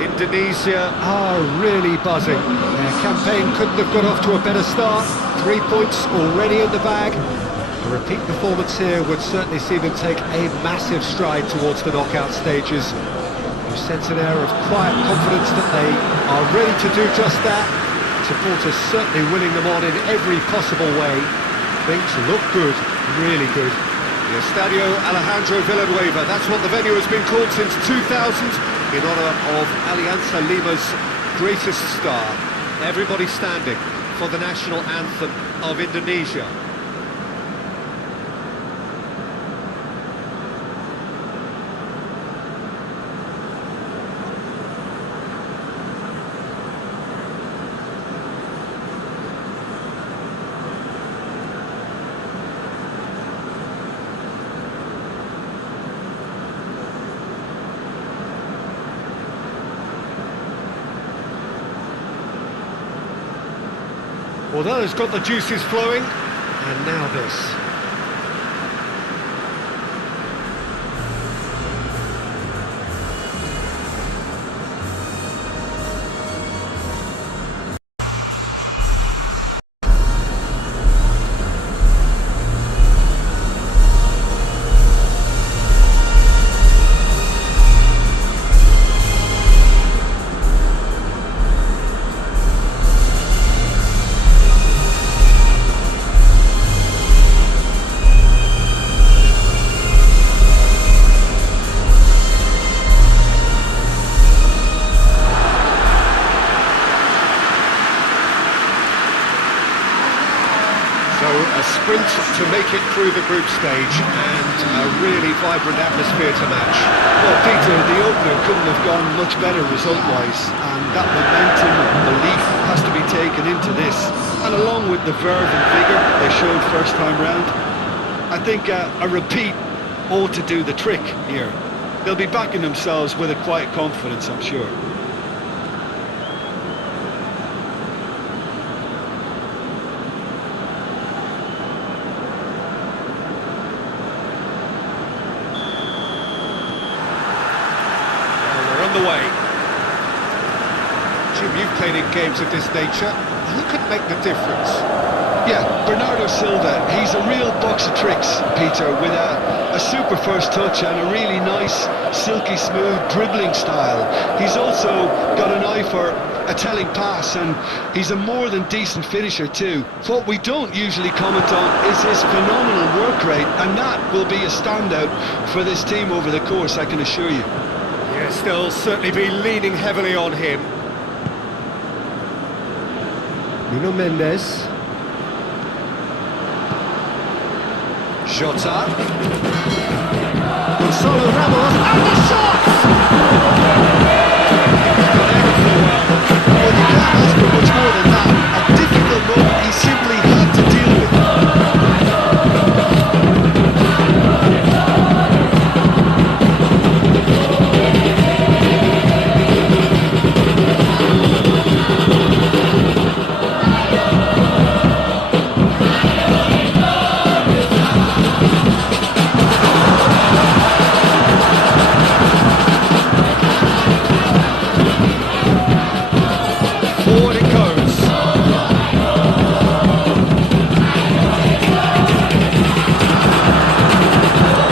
Indonesia are really buzzing. Their campaign couldn't have got off to a better start. 3 points already in the bag. A repeat performance here would certainly see them take a massive stride towards the knockout stages. You sense an air of quiet confidence that they are ready to do just that. Supporters certainly winning them on in every possible way. Things look good, really good. The Estadio Alejandro Villanueva, that's what the venue has been called since 2000, in honour of Alianza Lima's greatest star. Everybody standing for the national anthem of Indonesia. Well, that has got the juices flowing, and now this. A sprint to make it through the group stage, and a really vibrant atmosphere to match. Well, Peter, the opener couldn't have gone much better result-wise, and that momentum and belief has to be taken into this. And along with the verve and vigour they showed first time round, I think a repeat ought to do the trick here. They'll be backing themselves with a quiet confidence, I'm sure. Way. Jim, you've played in games of this nature. Who could make the difference? Yeah, Bernardo Silva, he's a real box of tricks, Peter, with a super first touch and a really nice, silky smooth dribbling style. He's also got an eye for a telling pass, and he's a more than decent finisher too. What we don't usually comment on is his phenomenal work rate, and that will be a standout for this team over the course, I can assure you. Yes, they'll certainly be leaning heavily on him. Nuno Mendes. Jota. Gonzalo Ramos, and the shot! Well, you can't ask for much more than that. A difficult moment he simply had to deal with. Forward it goes.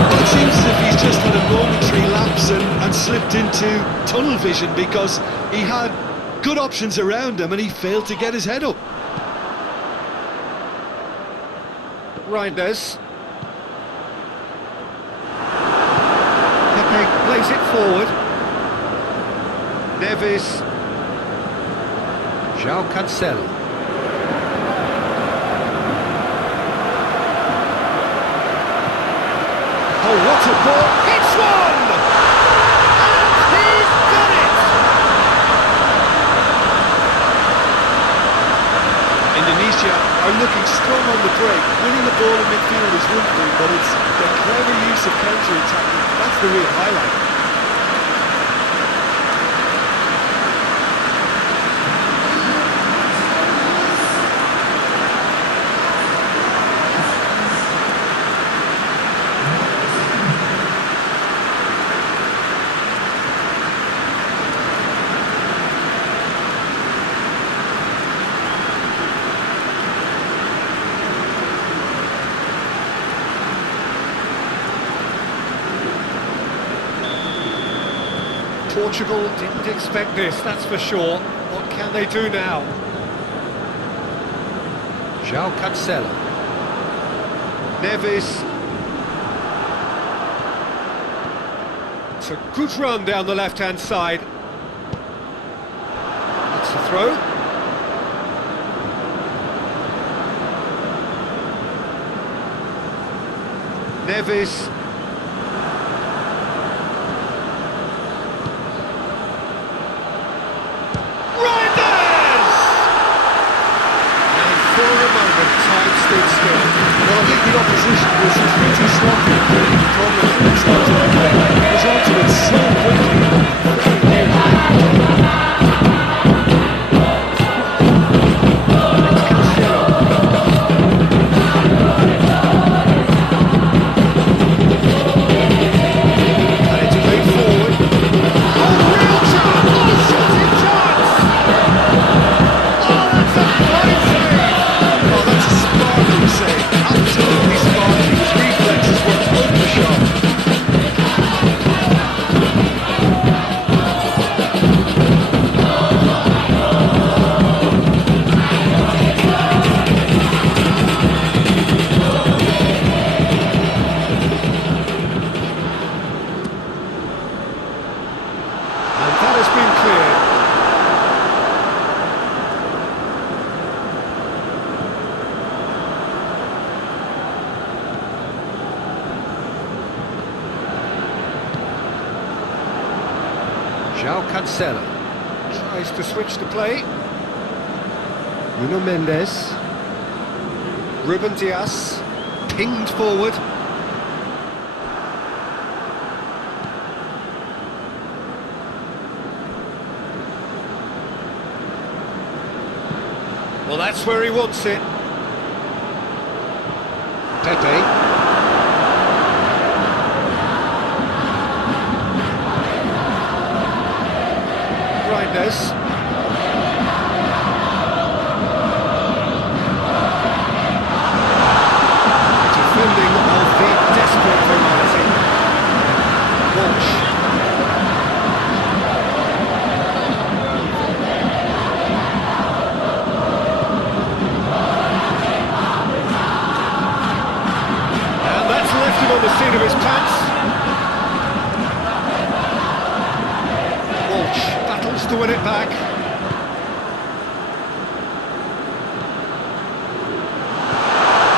Well, it seems as if he's just had a momentary lapse and slipped into tunnel vision, because he had good options around him and he failed to get his head up. Reinders. Pepe plays it forward. Neves. João Cancelo. Oh, what a ball! It's one! And he's done it! Indonesia are looking strong on the break. Winning the ball in midfield is one thing, but it's the clever use of counter-attacking. That's the real highlight. Portugal didn't expect this, that's for sure. What can they do now? João Cancelo. Neves. It's a good run down the left-hand side. That's the throw. Neves. Time stood still. Well, I think the opposition was pretty sloppy in creating the problem at the start of the game. It was onto it so quickly. Very João Cancelo tries to switch the play. Nuno Mendes. Ruben Dias pinged forward. Well, that's where he wants it. Pepe. This. Defending of the desperate variety. Walsh. And that's left him on the seat of his pants. To win it back.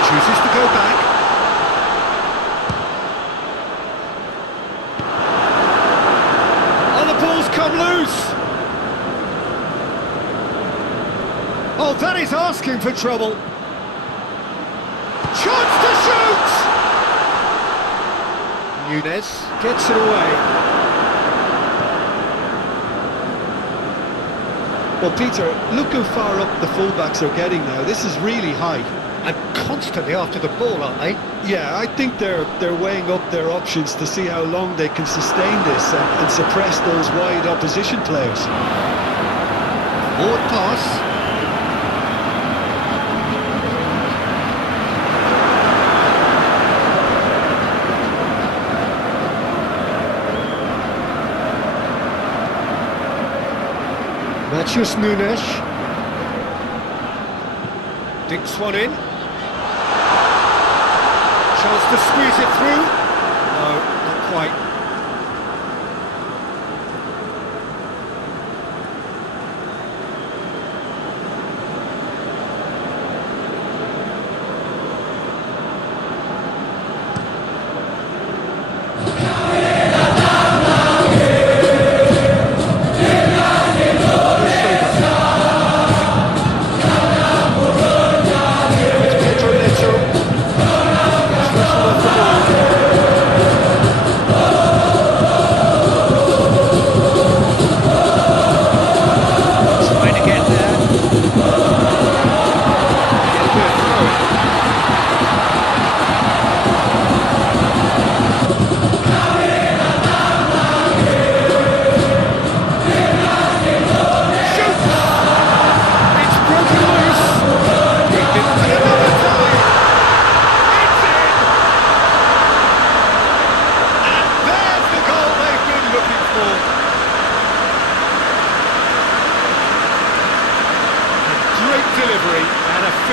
Chooses to go back. Oh, the ball's come loose. Oh, that is asking for trouble. Chance to shoot! Nunez gets it away. Well, Peter, look how far up the fullbacks are getting now. This is really high. And constantly after the ball, aren't they? Yeah, I think they're weighing up their options to see how long they can sustain this and suppress those wide opposition players. Forward pass. Matheus Nunes dinks one in. Chance to squeeze it through. No, not quite.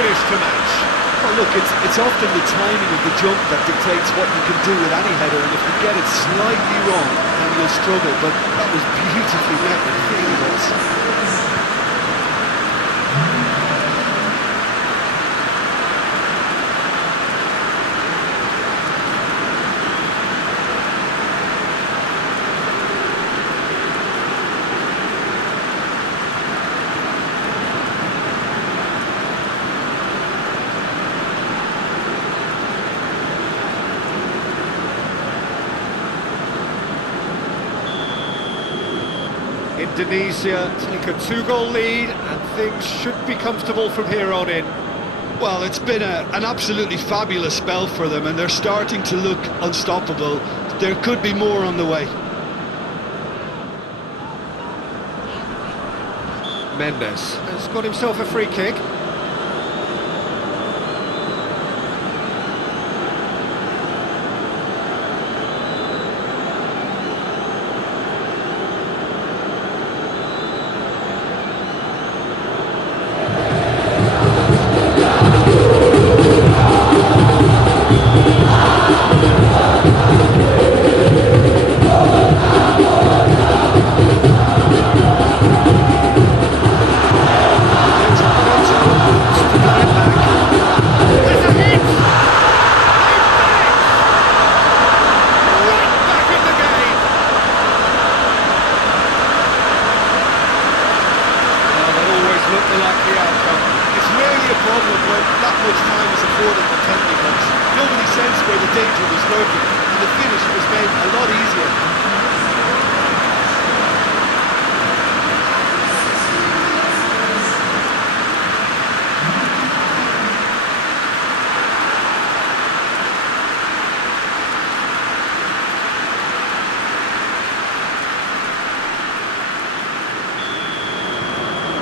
finish to match. Well, look, it's often the timing of the jump that dictates what you can do with any header, and if you get it slightly wrong, then you'll struggle, but that was beautifully met, it really was. Indonesia take a 2-goal lead, and things should be comfortable from here on in. Well, it's been an absolutely fabulous spell for them, and they're starting to look unstoppable. There could be more on the way. Mendes has got himself a free kick.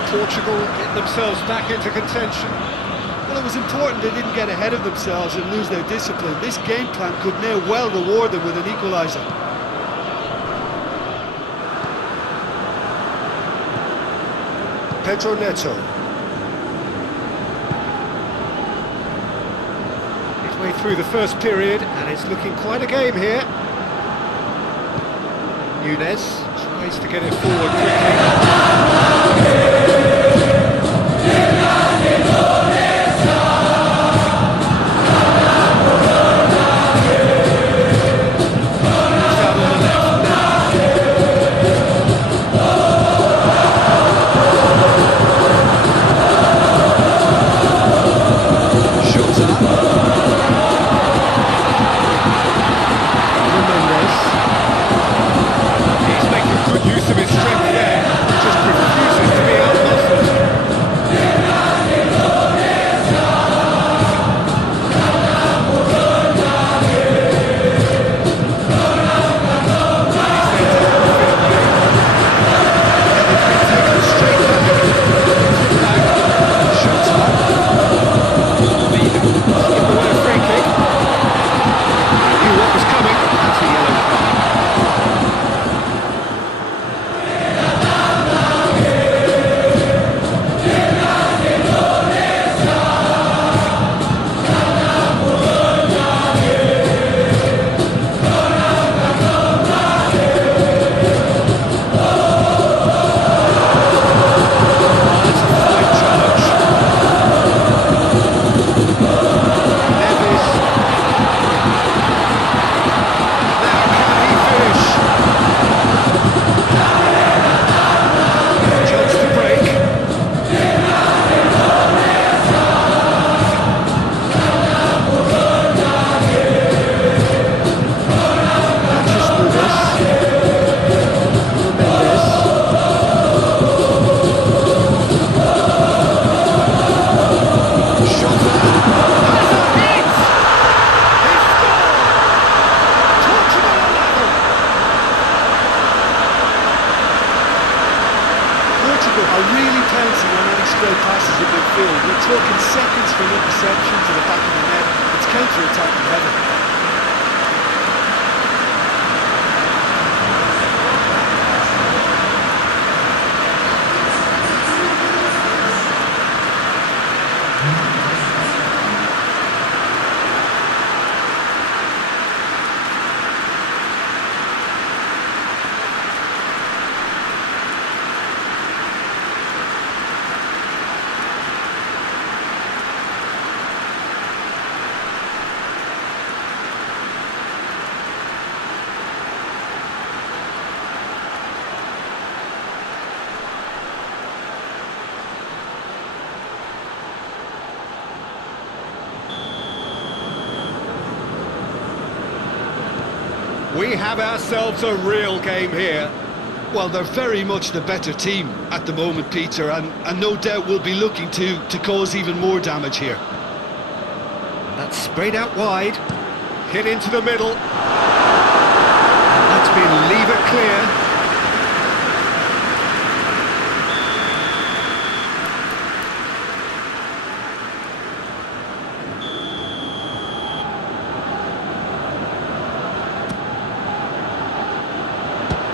Portugal get themselves back into contention. Well, it was important they didn't get ahead of themselves and lose their discipline. This game plan could now well reward them with an equaliser. Pedro Neto. Midway through the first period, and it's looking quite a game here. Nunez tries to get it forward quickly. We have ourselves a real game here. Well, they're very much the better team at the moment, Peter, and no doubt will be looking to cause even more damage here. That's sprayed out wide, hit into the middle. And that's been lever clear.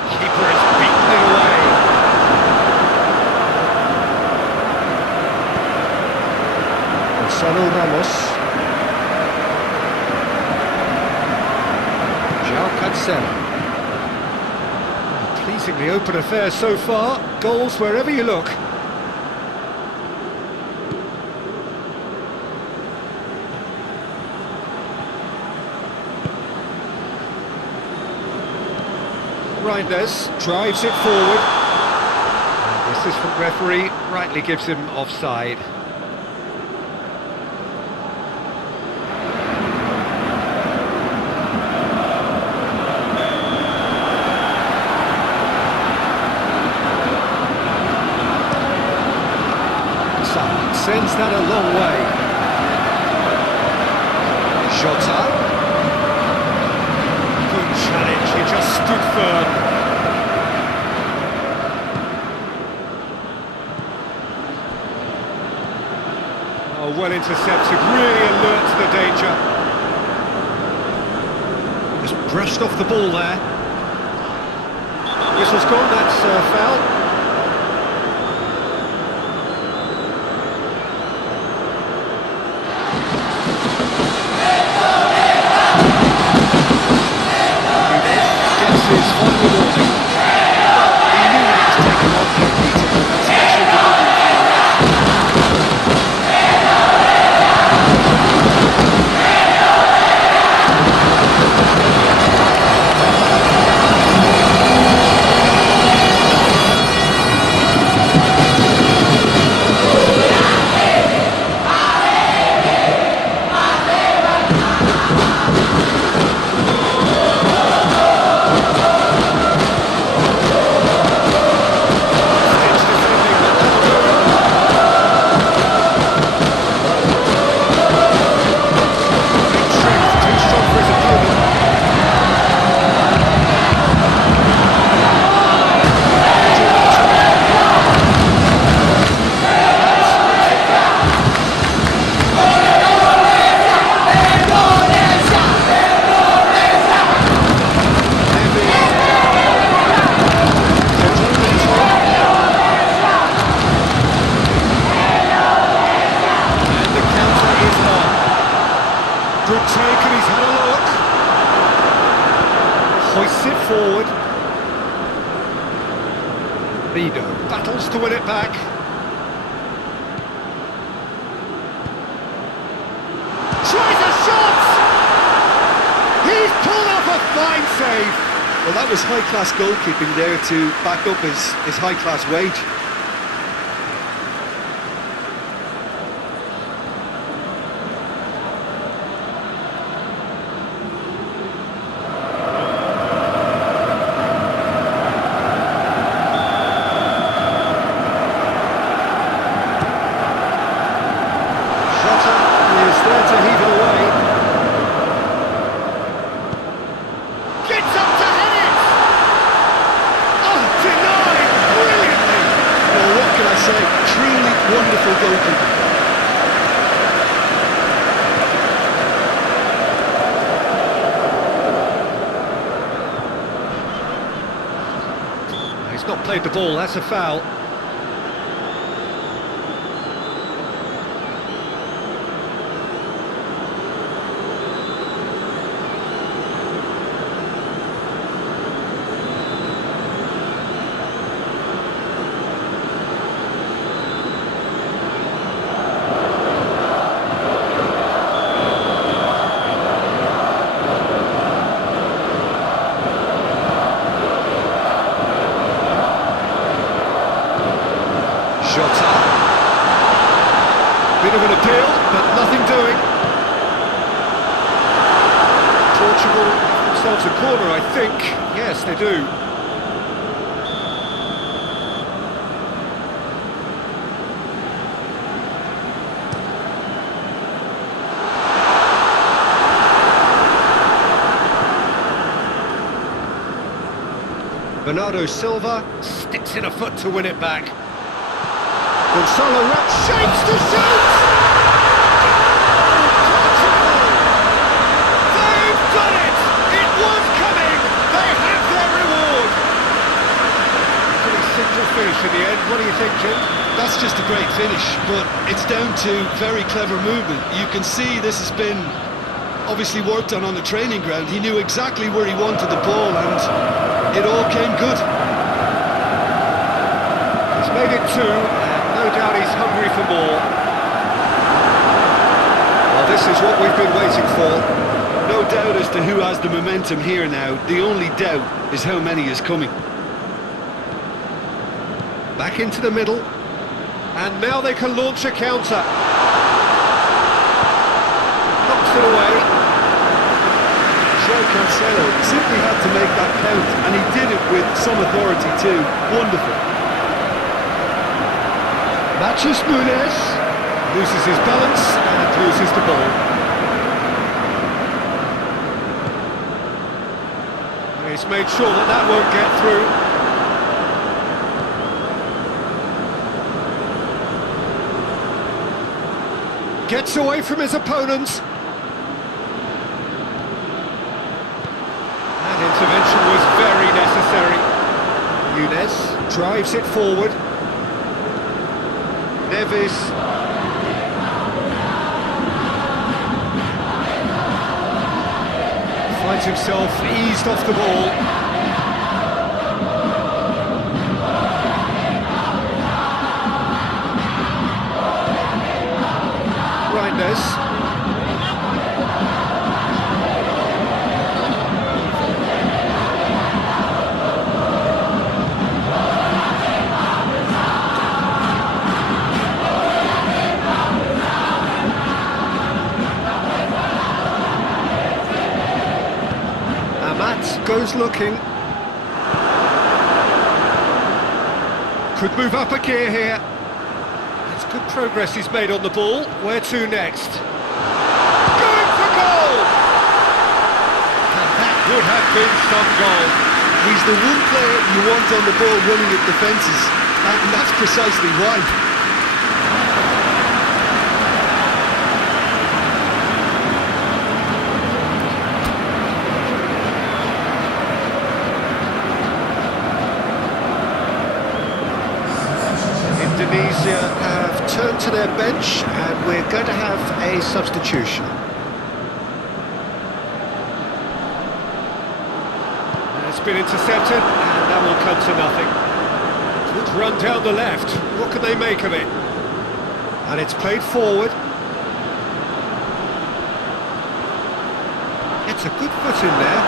Keeper has beaten it away. Gonzalo Ramos. Pleasingly open affair so far. Goals wherever you look. Reinders drives it forward. And the assistant referee rightly gives him offside. Sends that a long way. Jota. Good challenge, he just stood firm. Oh, well intercepted, really alert to the danger. Just brushed off the ball there. Whistle's gone, that's foul. Hoists it forward. Lido battles to win it back. Tries a shot! He's pulled off a fine save. Well, that was high-class goalkeeping there to back up his high-class wage. Wonderful goalkeeper. He's not played the ball, that's a foul. Bit of an appeal, but nothing doing. Portugal themselves a corner, I think. Yes, they do. Bernardo Silva sticks in a foot to win it back. Gonzalo shapes to shoot! They've done it! It was coming! They have their reward! Pretty simple finish in the end. What do you think, Jim? That's just a great finish, but it's down to very clever movement. You can see this has been obviously worked on the training ground. He knew exactly where he wanted the ball, and it all came good. He's made it 2, and no doubt he's hungry for more. Well, this is what we've been waiting for. No doubt as to who has the momentum here now. The only doubt is how many is coming. Back into the middle, and now they can launch a counter. Knocks it away. Cancelo simply had to make that count, and he did it with some authority too. Wonderful. Matches Nunes, loses his balance and loses the ball. And he's made sure that that won't get through. Gets away from his opponents. Intervention was very necessary. Nunes drives it forward. Neves. Finds himself eased off the ball. Reinders. Goes looking. Could move up a gear here. That's good progress he's made on the ball. Where to next? Going for goal! And that would have been some goal. He's the one player you want on the ball running at defences, and that's precisely why. Indonesia have turned to their bench, and we're going to have a substitution. It's been intercepted, and that will come to nothing. Good run down the left. What can they make of it? And it's played forward. It's a good foot in there.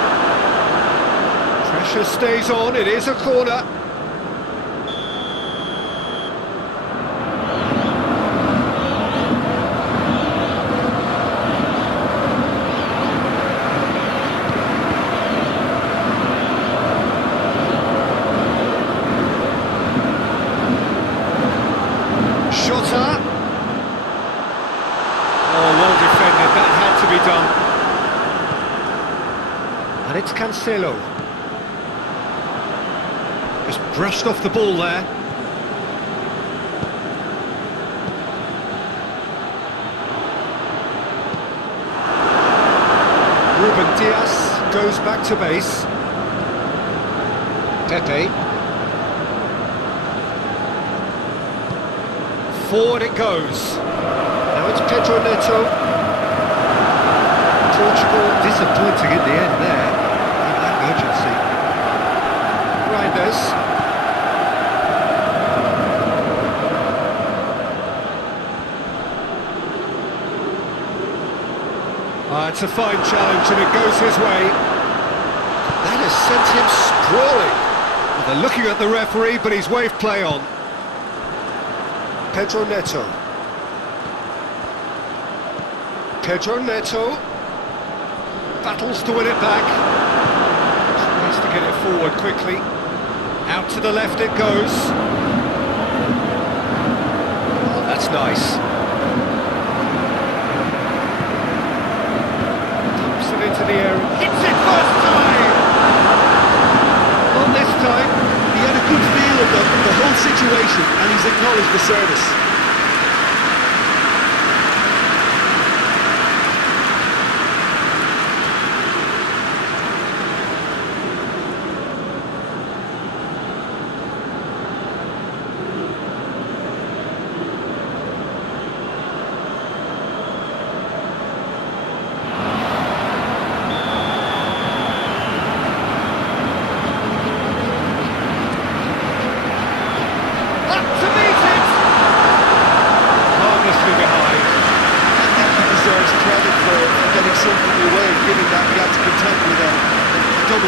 Pressure stays on. It is a corner. And it's Cancelo. Just brushed off the ball there. Ruben Dias goes back to base. Pepe. Forward it goes. Now it's Pedro Neto. Portugal disappointing in the end there. That urgency. Reinders. It's a fine challenge and it goes his way. That has sent him sprawling. Well, they're looking at the referee, but he's waved play on. Pedro Neto. Pedro Neto battles to win it back. get it forward quickly. Out to the left it goes. Oh, that's nice. Dumps it into the air. Hits it first time! Not this time. He had a good feel of the whole situation, and he's acknowledged the service.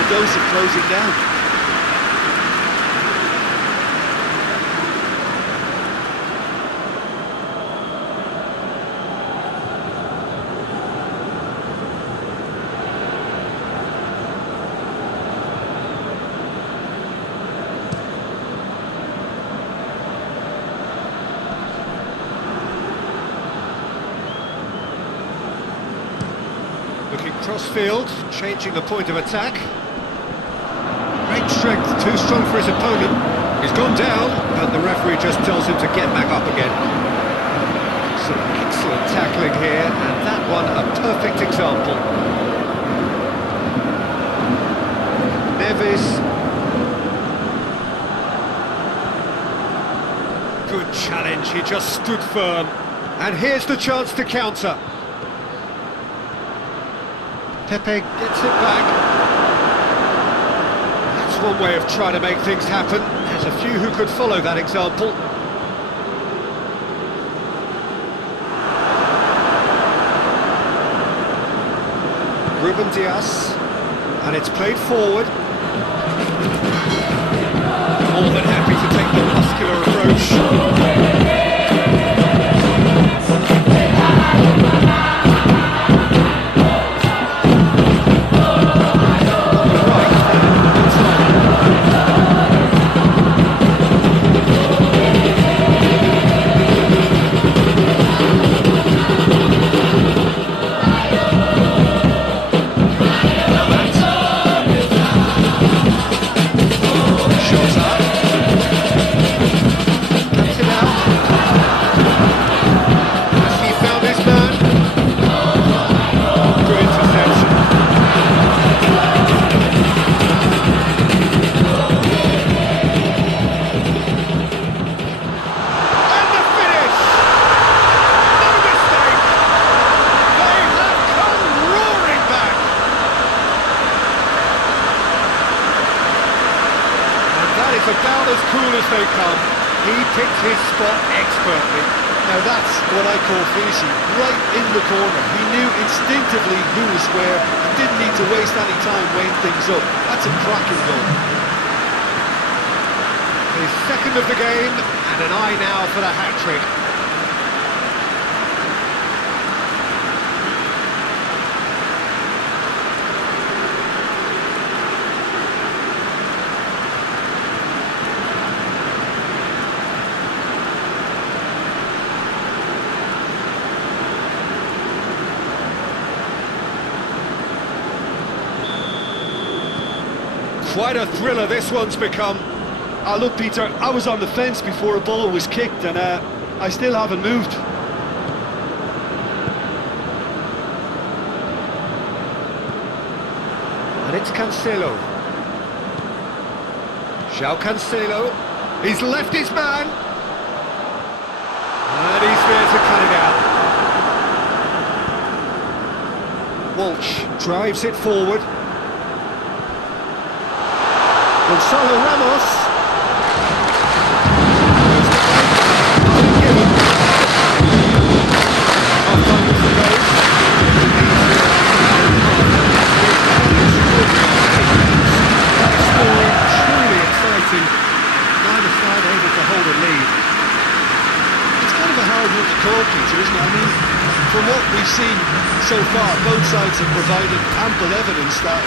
Dose of closing down. Looking cross-field, changing the point of attack. Great strength, too strong for his opponent. He's gone down, but the referee just tells him to get back up again. Some excellent tackling here, and that one a perfect example. Neves. Good challenge, he just stood firm. And here's the chance to counter. Pepe gets it back. One way of trying to make things happen. There's a few who could follow that example. Ruben Dias, and it's played forward. More than happy to take the muscular approach. About as cool as they come. He picked his spot expertly. Now that's what I call finishing, right in the corner. He knew instinctively who was where, and didn't need to waste any time weighing things up. That's a cracking goal. His second of the game, and an eye now for the hat-trick. Quite a thriller this one's become. Look, Peter, I was on the fence before a ball was kicked, and I still haven't moved. And it's Cancelo. João Cancelo. He's left his man. And he's there to cut it out. Walsh drives it forward. Gonzalo Ramos. Truly exciting. Neither side able to hold a lead. It's kind of a hard one to call, Peter, isn't it? I mean, from what we've seen so far, both sides have provided ample evidence that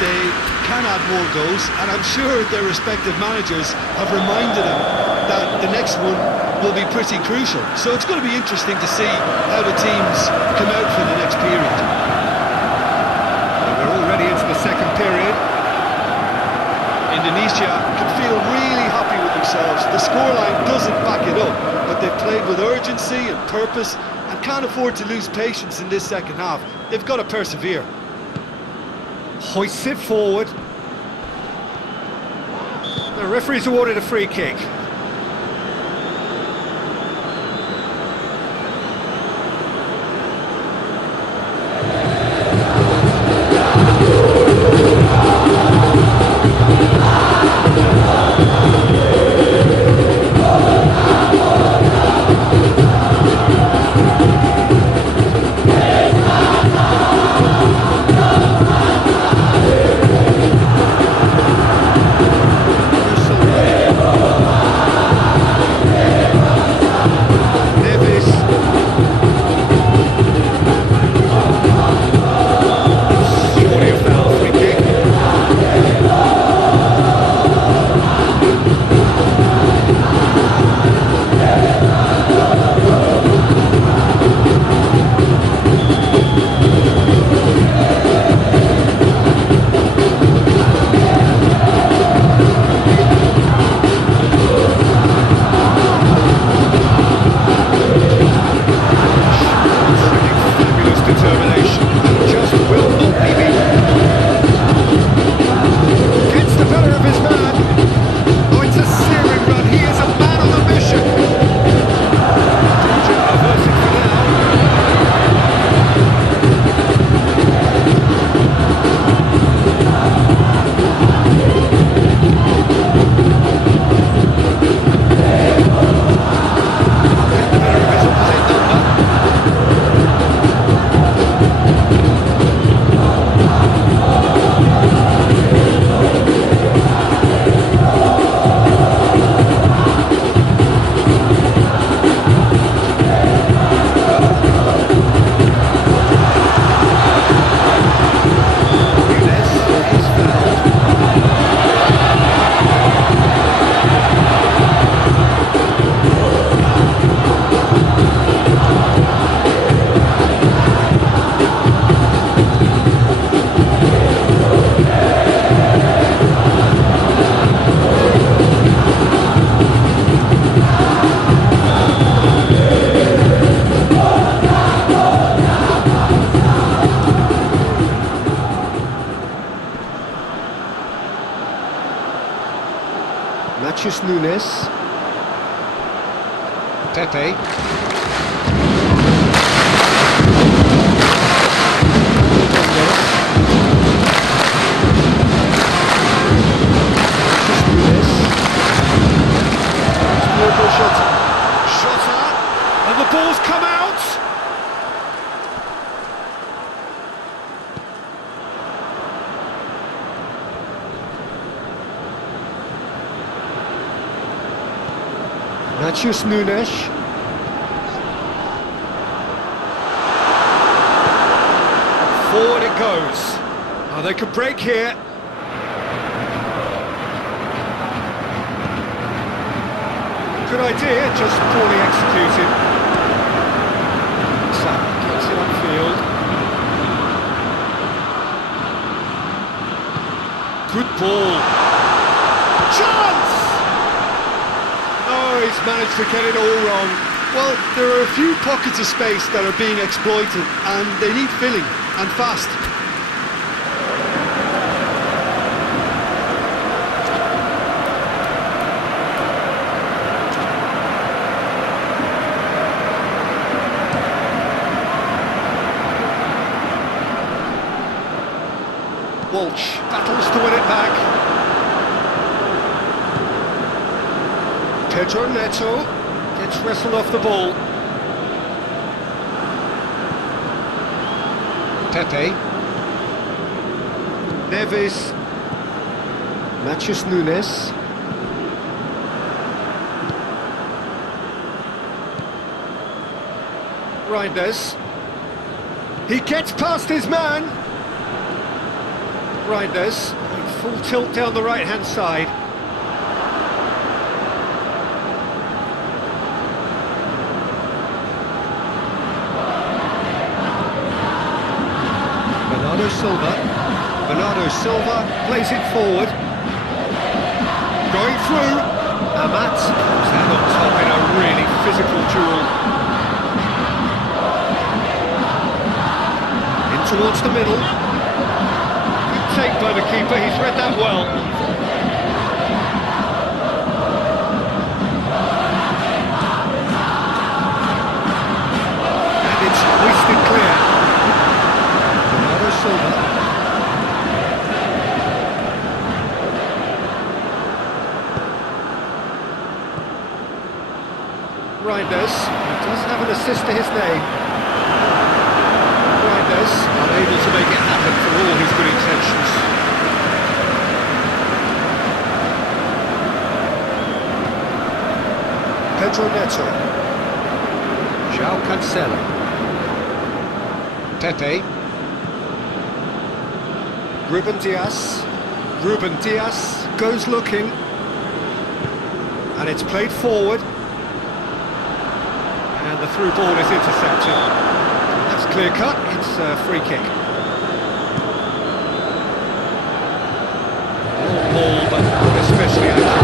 they can add more goals, and I'm sure their respective managers have reminded them that the next one will be pretty crucial. So it's going to be interesting to see how the teams come out for the next period. And we're already into the second period. Indonesia can feel really happy with themselves. The scoreline doesn't back it up, but they've played with urgency and purpose and can't afford to lose patience in this second half. They've got to persevere. Hoists it forward. The referee's awarded a free kick. Nunes. Pepe. Shot up, and the ball's come out. Nunes. Forward it goes. Oh, they could break here. Good idea, just poorly executed. Sam gets it upfield. Good ball. Chance! Oh, he's managed to get it all wrong. Well, there are a few pockets of space that are being exploited, and they need filling, and fast. Walsh battles to win it back. Pedro Neto gets wrestled off the ball. Pepe. Neves. Nunes. Reinders. He gets past his man. Right, there's full tilt down the right-hand side. Bernardo Silva plays it forward. Going through. Amat comes out on top in a really physical duel. In towards the middle. Good take by the keeper, he's read that well. And it's hoisted clear. Bernardo Silva. Reinders, he does have an assist to his name. Reinders, unable to make it happen for all his good intentions. Pedro Neto. João Cancelo. Pepe. Ruben Dias goes looking. And it's played forward. And the through ball is intercepted. That's clear cut, it's a free kick. Long ball, but especially accurate.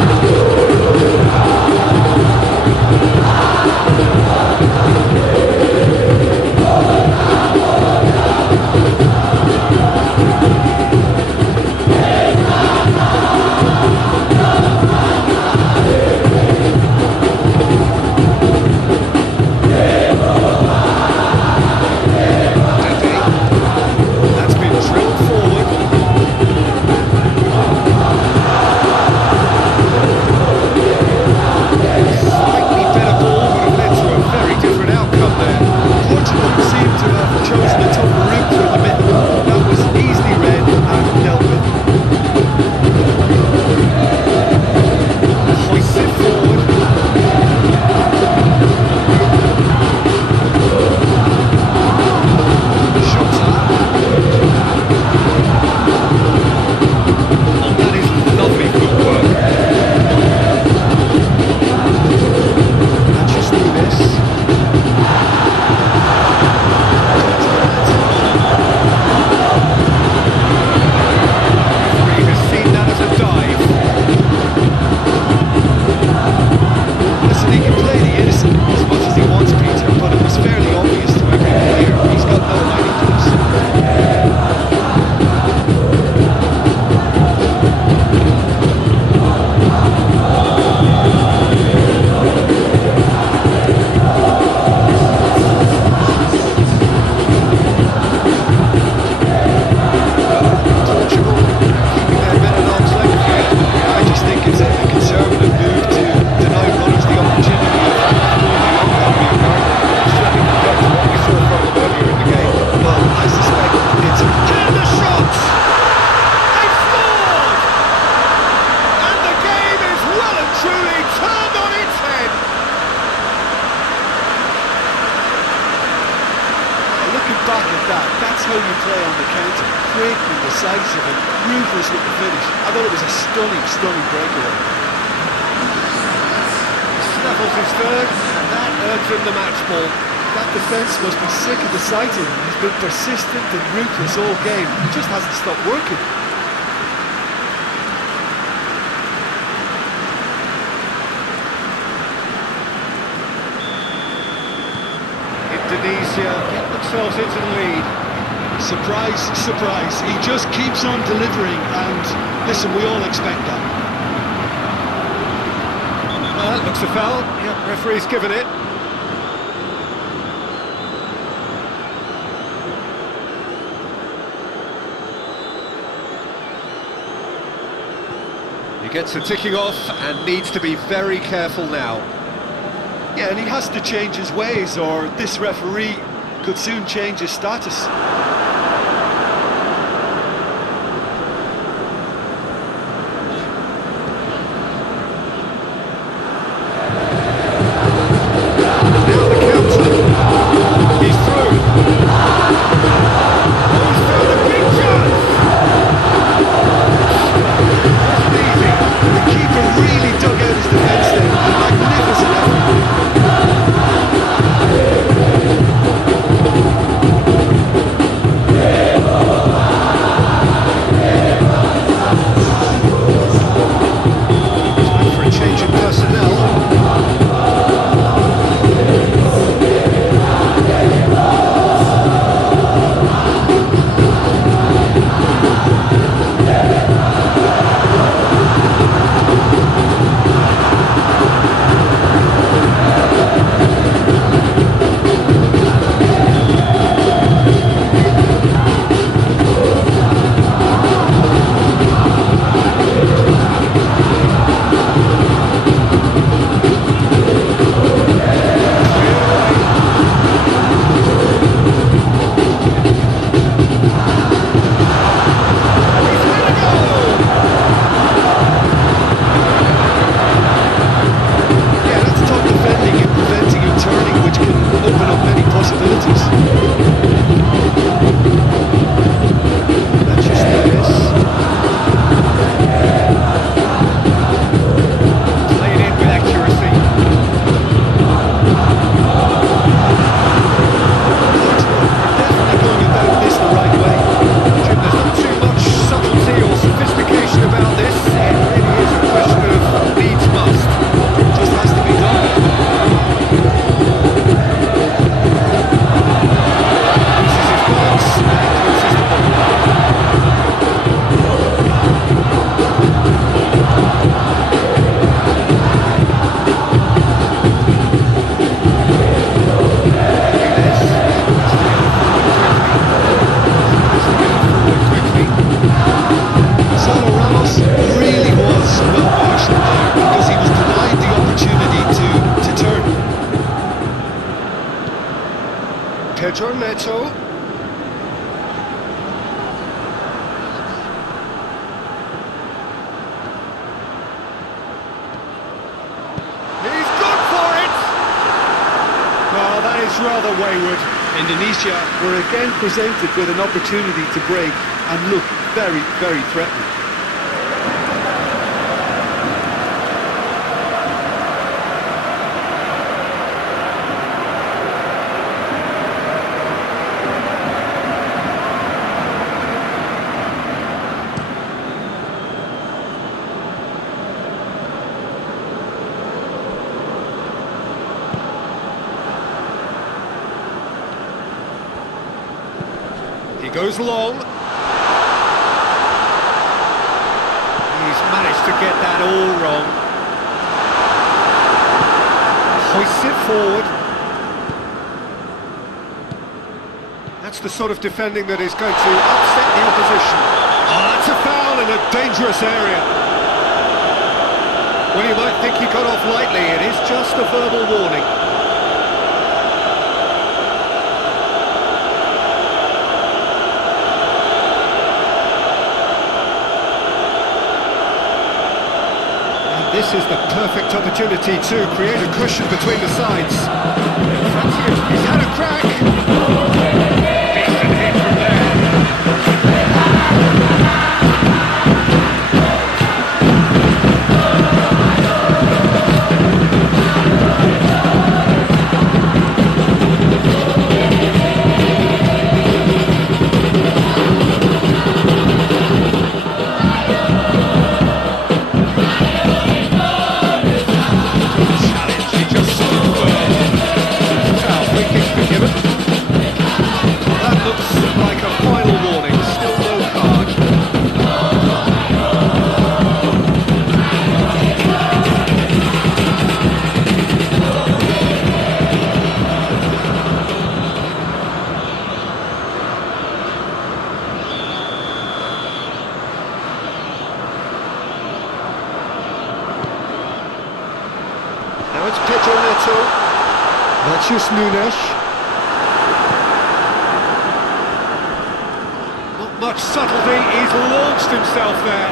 That's how you play on the counter. Quick and decisive and ruthless with the finish. I thought it was a stunning breakaway. Snaffles his third, and that earns him the match ball. That defence must be sick of the sight of him. He's been persistent and ruthless all game. He just hasn't stopped working. Indonesia get themselves into the lead. Surprise, surprise. He just keeps on delivering, and listen, we all expect that. That looks a foul. Yep, referee's given it. He gets a ticking off and needs to be very careful now. Yeah, and he has to change his ways, or this referee could soon change his status. Pedro Neto. He's gone for it! Well, that is rather wayward. Indonesia were again presented with an opportunity to break and look very, very threatening. He goes long. He's managed to get that all wrong. Hoists it forward. That's the sort of defending that is going to upset the opposition. Oh, that's a foul in a dangerous area. Well, you might think he got off lightly. It is just a verbal warning. This is the perfect opportunity to create a cushion between the sides. He's had a crack. Decent hit from there. Now it's Pedro Neto. Matheus Nunes. Not much subtlety, he's launched himself there.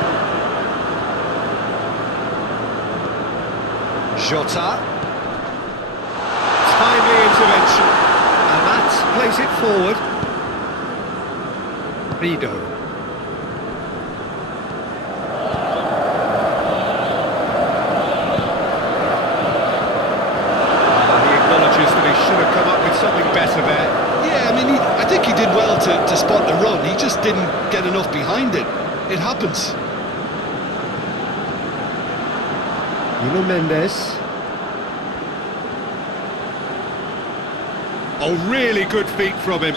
Jota. Timely intervention. And that plays it forward. Rido. Something better there. Yeah, I mean, I think he did well to spot the run. He just didn't get enough behind it. It happens. Nuno Mendes. Oh, really good feet from him.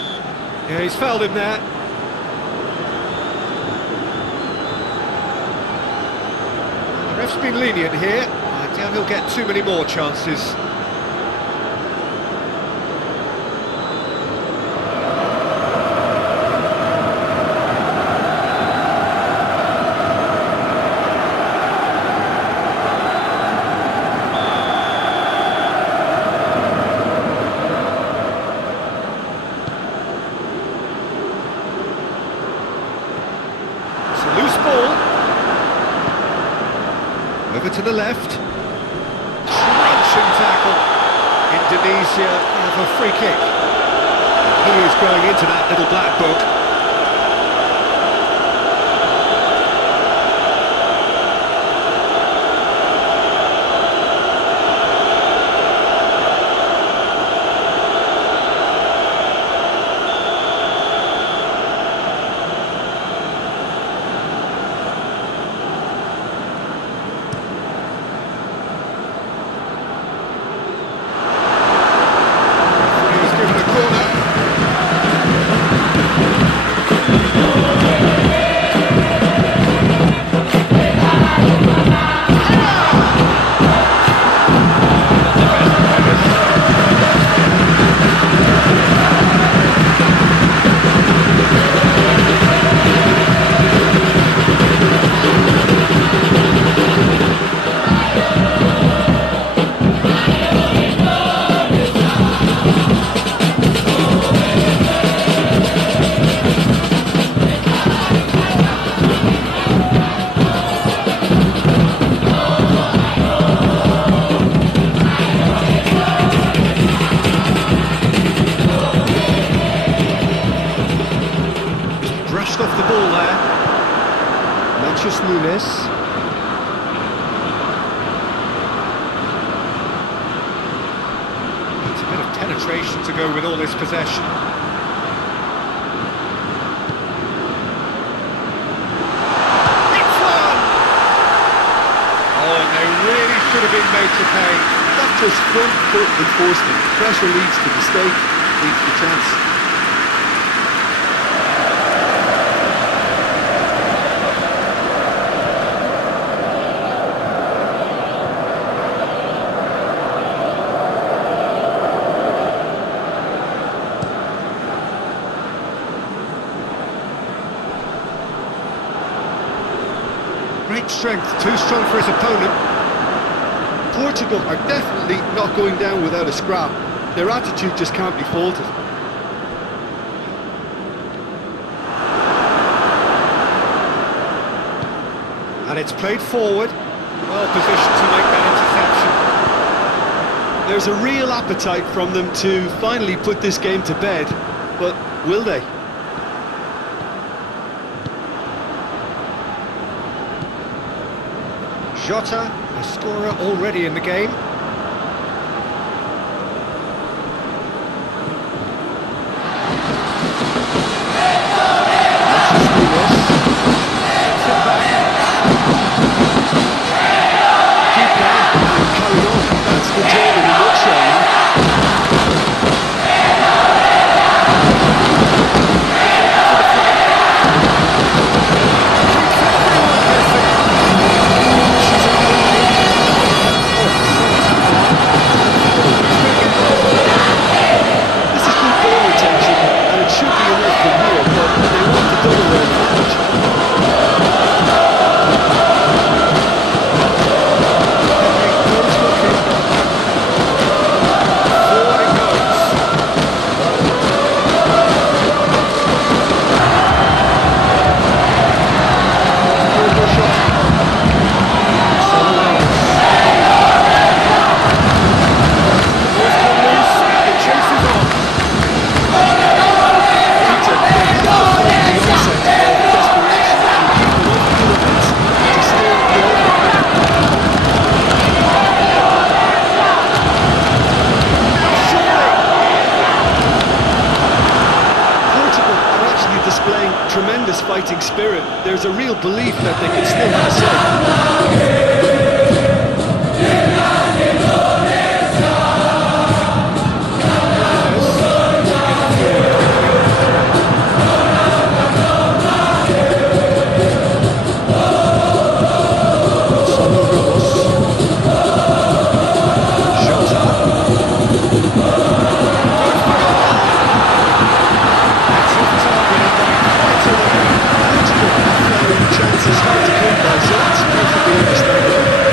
Yeah, he's fouled him there. The ref's been lenient here. I doubt he'll get too many more chances. Over to the left. Crunching tackle. Indonesia have a free kick. And he is going into that little black book. penetration to go with all this possession. Hits one! Oh, and they really should have been made to pay. That's just front foot enforcement. Pressure leads to mistake, leads to chance. Great strength, too strong for his opponent. Portugal are definitely not going down without a scrap. Their attitude just can't be faulted. And it's played forward, well positioned to make that interception. There's a real appetite from them to finally put this game to bed, but will they? Jota, a scorer already in the game. That's the job in a nutshell. This is good ball retention, and it should be enough from here, but they want to double their advantage. Tremendous fighting spirit. There's a real belief that they can still have chances hard to come by, so that's perfectly understandable.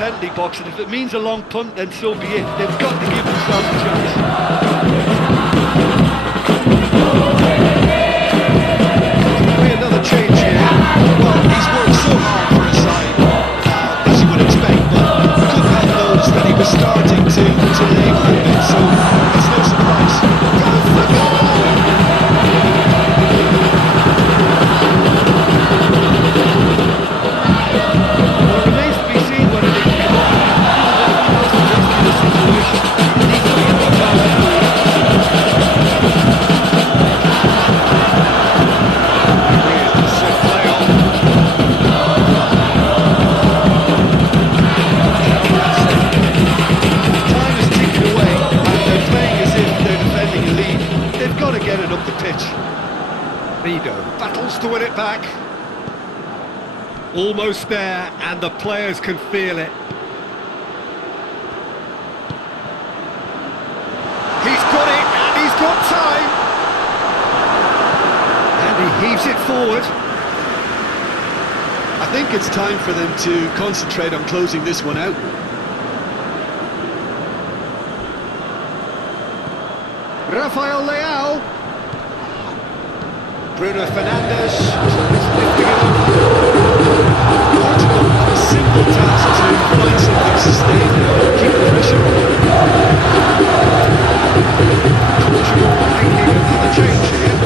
penalty box, and if it means a long punt, then so be it. They've got to give themselves a chance. Another change here. Well, he's worked so hard for his side, as you would expect, but couldn't help notice that he was starting to lay a bit, so it's no surprise. Goes for goal! Well, it remains to be seen whether they can get the situation. Equally in the battles to win it back. Almost there, and the players can feel it. He's got it, and he's got time. And he heaves it forward. I think it's time for them to concentrate on closing this one out. Rafael Leao. Bruno Fernandes lifting it up. Portugal have a simple task to find something sustained and keep the pressure on. Portugal making another change here.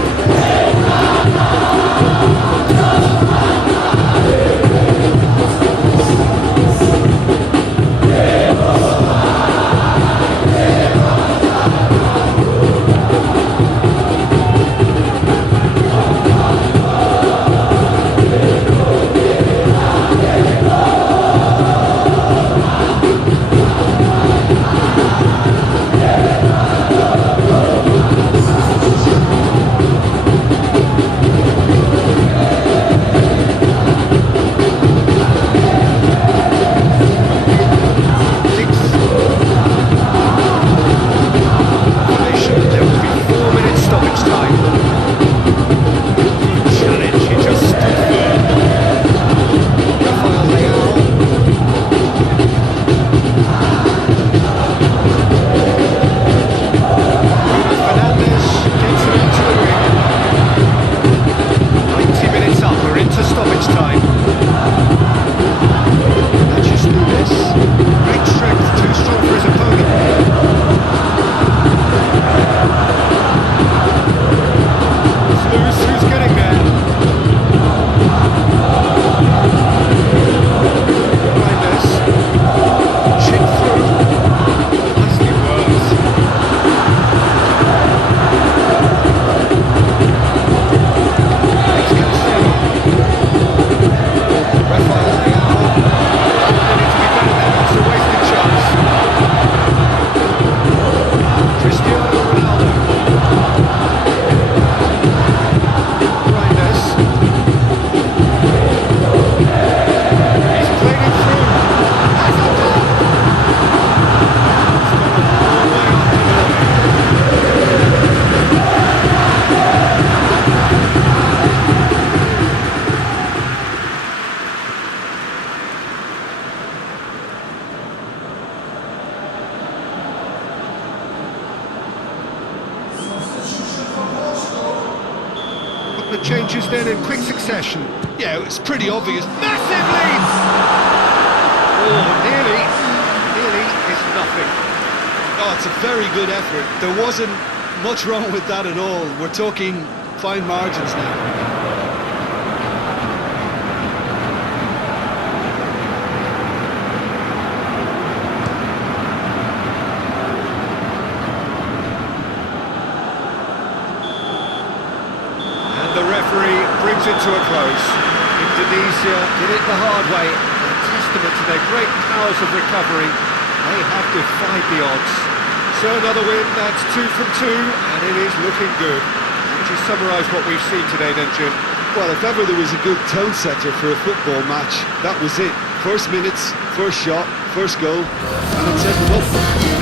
The changes then in quick succession. Yeah, it was pretty obvious. Massive lead! Oh, nearly is nothing. Oh, it's a very good effort. There wasn't much wrong with that at all. We're talking fine margins now. The referee brings it to a close. Indonesia did it the hard way, a testament to their great powers of recovery. They have defied the odds. So another win, that's 2 from 2, and it is looking good. How would you summarise what we've seen today then, Jim? Well, if ever there was a good tone setter for a football match, that was it. First minutes, first shot, first goal, and it set them up.